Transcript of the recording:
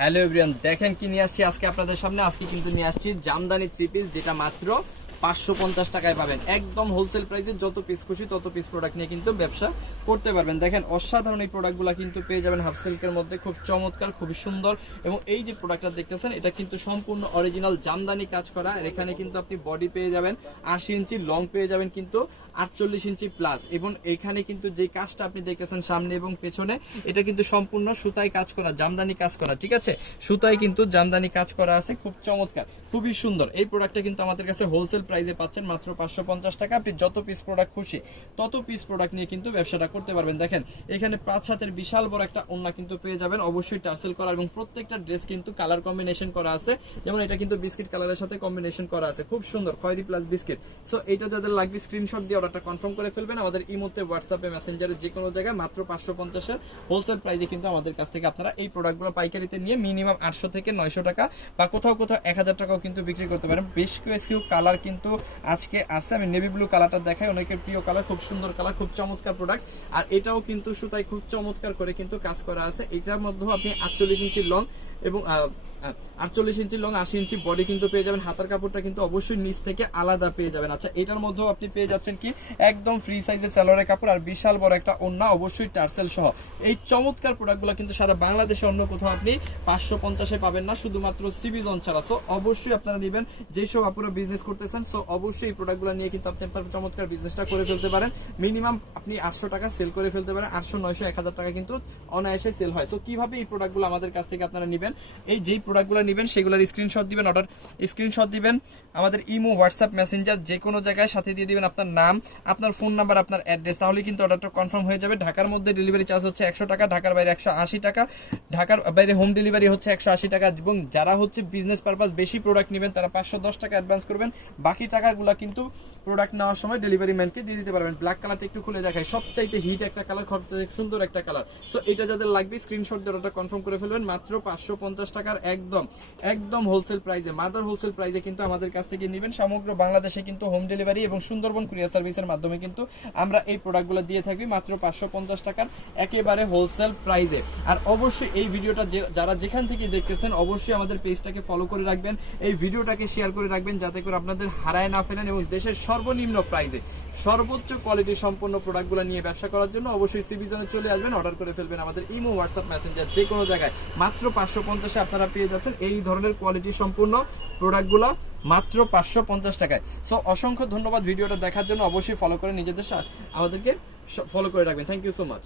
Hello everyone দেখেন কি নিয়ে আসছি আজকে আপনাদের সামনে। আজকে কিন্তু নিয়ে আসছি জামদানি থ্রি পিস যেটা মাত্র পাঁচশো পঞ্চাশ টাকায় পাবেন। একদম হোলসেল প্রাইসে যত পিস খুশি তত পিস প্রোডাক্ট নিয়ে কিন্তু ব্যবসা করতে পারবেন। দেখেন, অসাধারণ এই প্রোডাক্টগুলো কিন্তু পেয়ে যাবেন হাফ সিল্কের মধ্যে। খুব চমৎকার, খুবই সুন্দর এবং এই যে প্রোডাক্টটা দেখতেছেন, এটা কিন্তু সম্পূর্ণ অরিজিনাল জামদানি কাজ করা। আর এখানে কিন্তু আপনি বডি পেয়ে যাবেন, আশি ইঞ্চি লং পেয়ে যাবেন কিন্তু আটচল্লিশ ইঞ্চি প্লাস এবং এখানে কিন্তু যে কাজটা আপনি দেখতেছেন সামনে এবং পেছনে, এটা কিন্তু সম্পূর্ণ সুতায় কাজ করা, জামদানি কাজ করা, ঠিক আছে? সুতায় কিন্তু জামদানি কাজ করা আছে, খুব চমৎকার, খুবই সুন্দর। এই প্রোডাক্টটা কিন্তু আমাদের কাছে হোলসেল প্রাইসে পাচ্ছেন মাত্র পাঁচশো পঞ্চাশ টাকা। আপনি যত পিস প্রোডাক্ট খুশি, তত পিস প্রোডাক্ট নিয়ে কিন্তু ব্যবসাটা করতে পারবেন। দেখেন, এখানে পাঁচ হাতের বিশাল বড় একটা ওন্না কিন্তু পেয়ে যাবেন। অবশ্যই টার্সেল করা এবং প্রত্যেকটা ড্রেস কিন্তু কালার কম্বিনেশন করা আছে। যেমন এটা কিন্তু বিস্কিট কালারের সাথে কম্বিনেশন করা আছে। খুব সুন্দর, খয়েরি প্লাস বিস্কিট সো এটা যাদের লাগবে স্ক্রিনশট দিয়ে অর্ডারটা কনফার্ম করে ফেলবেন। আমাদের ইমোতে হোয়াটসঅ্যাপে মেসেঞ্জারে যে কোনো জায়গায় মাত্র পাঁচশো পঞ্চাশের হোলসেল প্রাইসে কিন্তু আমাদের কাছ থেকে আপনারা এই প্রোডাক্টগুলো পাইকারিতে নিয়ে মিনিমাম আটশো থেকে নয়শো টাকা বা কোথাও কোথাও এক হাজার টাকাও কিন্তু বিক্রি করতে পারেন। বেশ কিছু কালার কিন্তু আজকে আছে। আমি নেভি ব্লু কালারটা দেখাই। অনেকের প্রিয় কালার খুব সুন্দর কালার খুব চমৎকার প্রোডাক্ট আর এটাও কিন্তু সুতায় খুব চমৎকার করে কিন্তু কাজ করা আছে। এটার মধ্যেও আপনি আটচল্লিশ ইঞ্চি লং এবং আটচল্লিশ ইঞ্চি লং আশি ইঞ্চি বডি কিন্তু পেয়ে যাবেন। হাতার কাপড়টা কিন্তু অবশ্যই নিচ থেকে আলাদা পেয়ে যাবেন। আচ্ছা এটার মধ্যেও আপনি পেয়ে যাচ্ছেন কি? একদম ফ্রি সাইজের স্যালোয়ারের কাপড় আর বিশাল বড় একটা ওন্না অবশ্যই টার্সেল সহ। এই চমৎকার প্রোডাক্টগুলো কিন্তু সারা বাংলাদেশে অন্য কোথাও আপনি পাঁচশো পঞ্চাশে পাবেন না। শুধুমাত্র সিবি জন ছাড়া। সো অবশ্যই আপনারা নেবেন। যেসব আপনারা বিজনেস করতেছেন সো অবশ্যই এই প্রোডাক্টগুলো নিয়ে কিন্তু আপনি আপনার চমৎকার বিজনেসটা করে ফেলতে পারেন। মিনিমাম আপনি আটশো টাকা সেল করে ফেলতে পারেন, আটশো, নয়শো, এক হাজার টাকা কিন্তু অনায়াসে সেল হয়। সো কীভাবে এই প্রোডাক্টগুলো আমাদের কাছ থেকে আপনারা নেবেন? এই যেই প্রোডাক্টগুলো নেবেন, সেগুলোর স্ক্রিনশট দিবেন অর্ডার স্ক্রিনশট দিবেন আমাদের ইমো, হোয়াটসঅ্যাপ মেসেঞ্জার যে কোনো জায়গায় সাথে দিয়ে দিবেন আপনার নাম, আপনার ফোন নাম্বার আপনার অ্যাড্রেস তাহলে কিন্তু অর্ডারটা কনফার্ম হয়ে যাবে। ঢাকার মধ্যে ডেলিভারি চার্জ হচ্ছে একশো টাকা, ঢাকার বাইরে একশো আশি টাকা, ঢাকার বাইরে হোম ডেলিভারি হচ্ছে একশো আশি টাকা। এবং যারা হচ্ছে বিজনেস পারপাস বেশি প্রোডাক্ট নেবেন, তারা পাঁচশো দশ টাকা অ্যাডভান্স করবেন। বাকি টাকাগুলো কিন্তু প্রোডাক্ট নেওয়ার সময় ডেলিভারি ম্যানকে দিয়ে দিতে পারবেন। ব্ল্যাক কালারটা একটু খুলে দেখায় সবচাইতে হিট একটা কালার সবচাইতে সুন্দর একটা কালার সো এটা যাদের লাগবে স্ক্রিনশট দিয়ে ওটা কনফার্ম করে ফেলবেন। মাত্র পাঁচশো পঞ্চাশ টাকার একদম একদম হোলসেল প্রাইসে মাদার হোলসেল প্রাইসে কিন্তু আমাদের কাছ থেকে নেবেন। সমগ্র বাংলাদেশে কিন্তু হোম ডেলিভারি এবং সুন্দরবন কুরিয়ার সার্ভিসের মাধ্যমে কিন্তু আমরা এই প্রোডাক্টগুলো দিয়ে থাকি মাত্র পাঁচশো পঞ্চাশ টাকার একেবারে হোলসেল প্রাইসে আর অবশ্যই এই ভিডিওটা যারা যেখান থেকে দেখতেছেন, অবশ্যই আমাদের পেজটাকে ফলো করে রাখবেন। এই ভিডিওটাকে শেয়ার করে রাখবেন যাতে করে আপনাদের হারায় না ফেলেন এবং দেশের সর্বনিম্ন প্রাইসে সর্বোচ্চ কোয়ালিটি সম্পন্ন প্রোডাক্টগুলো নিয়ে ব্যবসা করার জন্য অবশ্যই সিবিজনে চলে আসবেন অর্ডার করে ফেলবেন আমাদের ইমো হোয়াটসঅ্যাপ মেসেঞ্জার যে কোনো জায়গায়। মাত্র পাঁচশো পঞ্চাশে আপনারা পেয়ে যাচ্ছেন এই ধরনের কোয়ালিটি সম্পূর্ণ প্রোডাক্টগুলো মাত্র পাঁচশো পঞ্চাশ টাকায়। সো অসংখ্য ধন্যবাদ ভিডিওটা দেখার জন্য। অবশ্যই ফলো করে নিজেদের সা- আমাদেরকে ফলো করে রাখবেন। Thank you so much